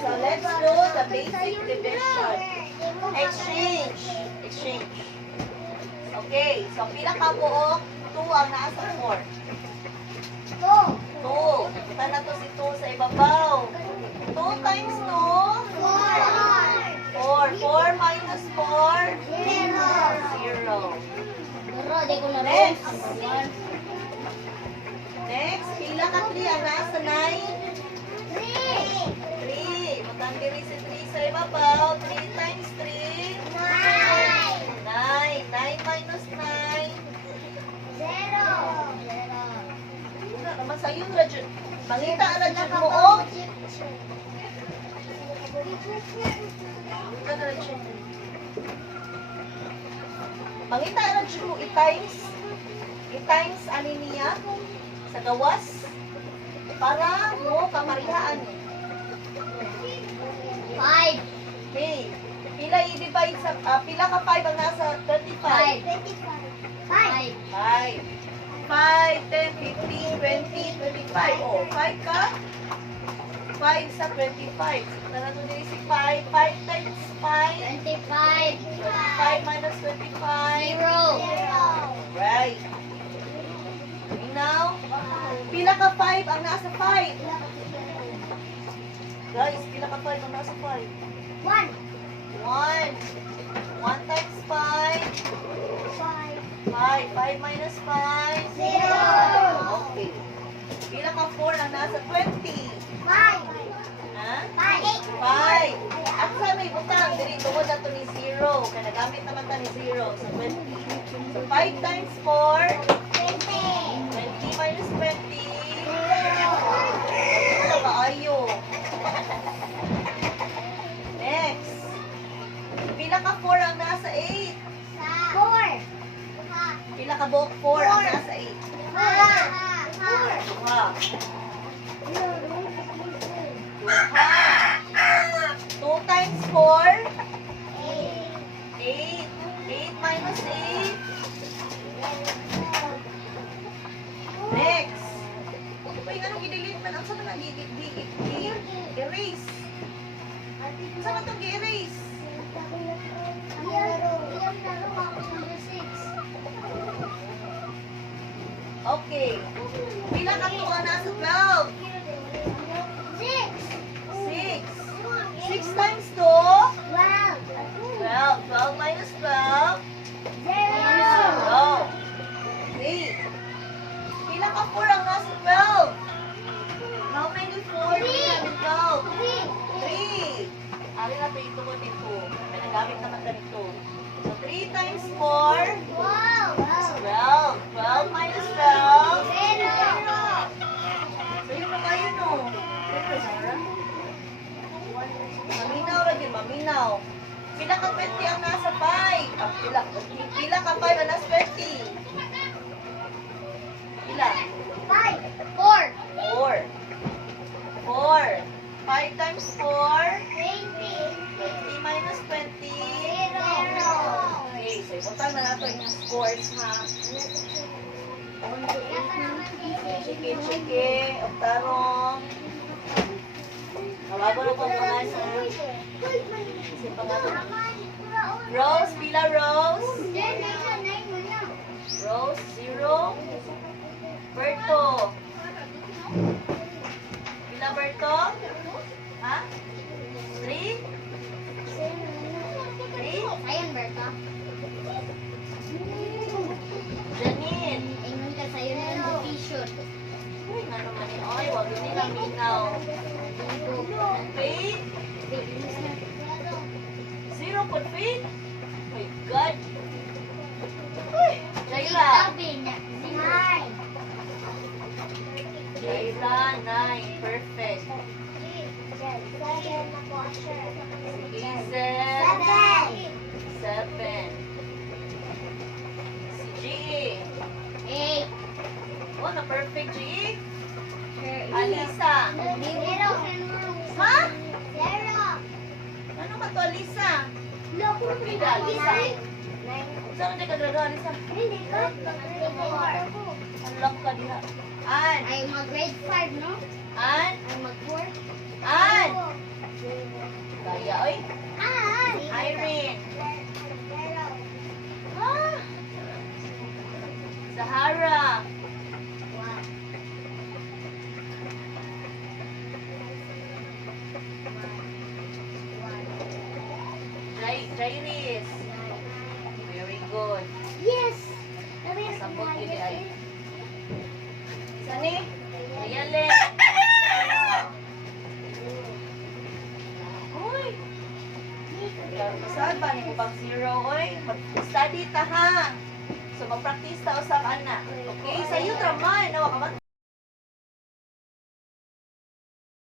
so let's do the basic division. Exchange. Exchange. Okay, so pila ka buok? 2 ang nasa 4. 2. Kita na to si 2 sa ibabaw. 2 times 2? 4. 4 minus 4? 0. Next. Next, pila ka 3 ang nasa 9? 3. Matandiri si 3 sa ibabaw. 3 times 3? 9. 9 minus 9? 0. Naman sa'yo, Rajun. Mangita, Rajun mo, oh. Mangita, Rajun mo, i-times ani niya sa gawas para mo kamarihaan. 5. Okay. Pila i-divide sa, pila ka 5 ang nasa 35? 5. 5, 10, 15, 20, 25. Oh, 5 ka? 5 sa 25. Nanano din si 5. 5 times 5? 25. 25 minus 25? 0. Right. Okay, now, pila ka 5 ang nasa 5? Guys, pila ka 5 ang nasa 5? 1. 1 times 5? 5 minus 5? 0. Okay. Pila ka 4 ang nasa 20? Ha? 5. At sa may butang, dili tungod na to ni 0. Kaya nagamit naman ta ni 0. So 20. So 5 times 4? 20 minus 20? Wala ba ayo? Next. Pila ka 4 ang nasa 8? Pila ka buok 4 ang nasa 8? 2 times 4? 8. 8 minus 8? Next. Uy, anong i-delete man? Ang saan na i-erase? Saan na itong i-erase? Okay. Pila ka 2 ang nasa 12? 6 times 2? 12. 12 minus 12? 0. Okay. Pila ka 4 ang nasa 12? How many 4 and 12? 3. Ari na ito ito ko dito. May nagamit naman ganito. So 3 times 4? 12. 12 minus 12? 0. So yun na kayo no. Maminaw lagi, maminaw. Pila ka 20 ang nasa 5? Pila ka 5 ang nasa 20? Pila? 4. 5 times 4? 20 minus 20? 0. Okay, so ibutang na nato yung scores ha. Chiki, oktarong. Tawago na po mga sa... Kasi pa nga ito. Rose, pila Rose? Rose, 0. Berto. Pila Berto? Ha? 3? 3? Ayun, Berta. Janine. Ingon ka sa'yo na yung t-shirt. Uy, nga naman yun. Ay, wag yun nila minaw. Faith? 0 po faith? Oh my God. Uy, Jaira. Jaira, 9. Perfect. Hazel, 7. Si G. 8. Oh, na-perfect G. Alisa. Ha? Ano ka to, Alisa? Pila, Alisa. Saan ka graduate, Alisa? Unlock ka diha. An. Ay, mag grade 5, no? An. Ay, mag 4. An. Jairis. Very good. Yes. Sabot yun ay. Sani? Riale. Uy. Saan ba ni ko pang zero, oy? Mag-study ta ha. So, mag-practice ta usap, ana. Okay? Sa'yo, tramay. Nawa ka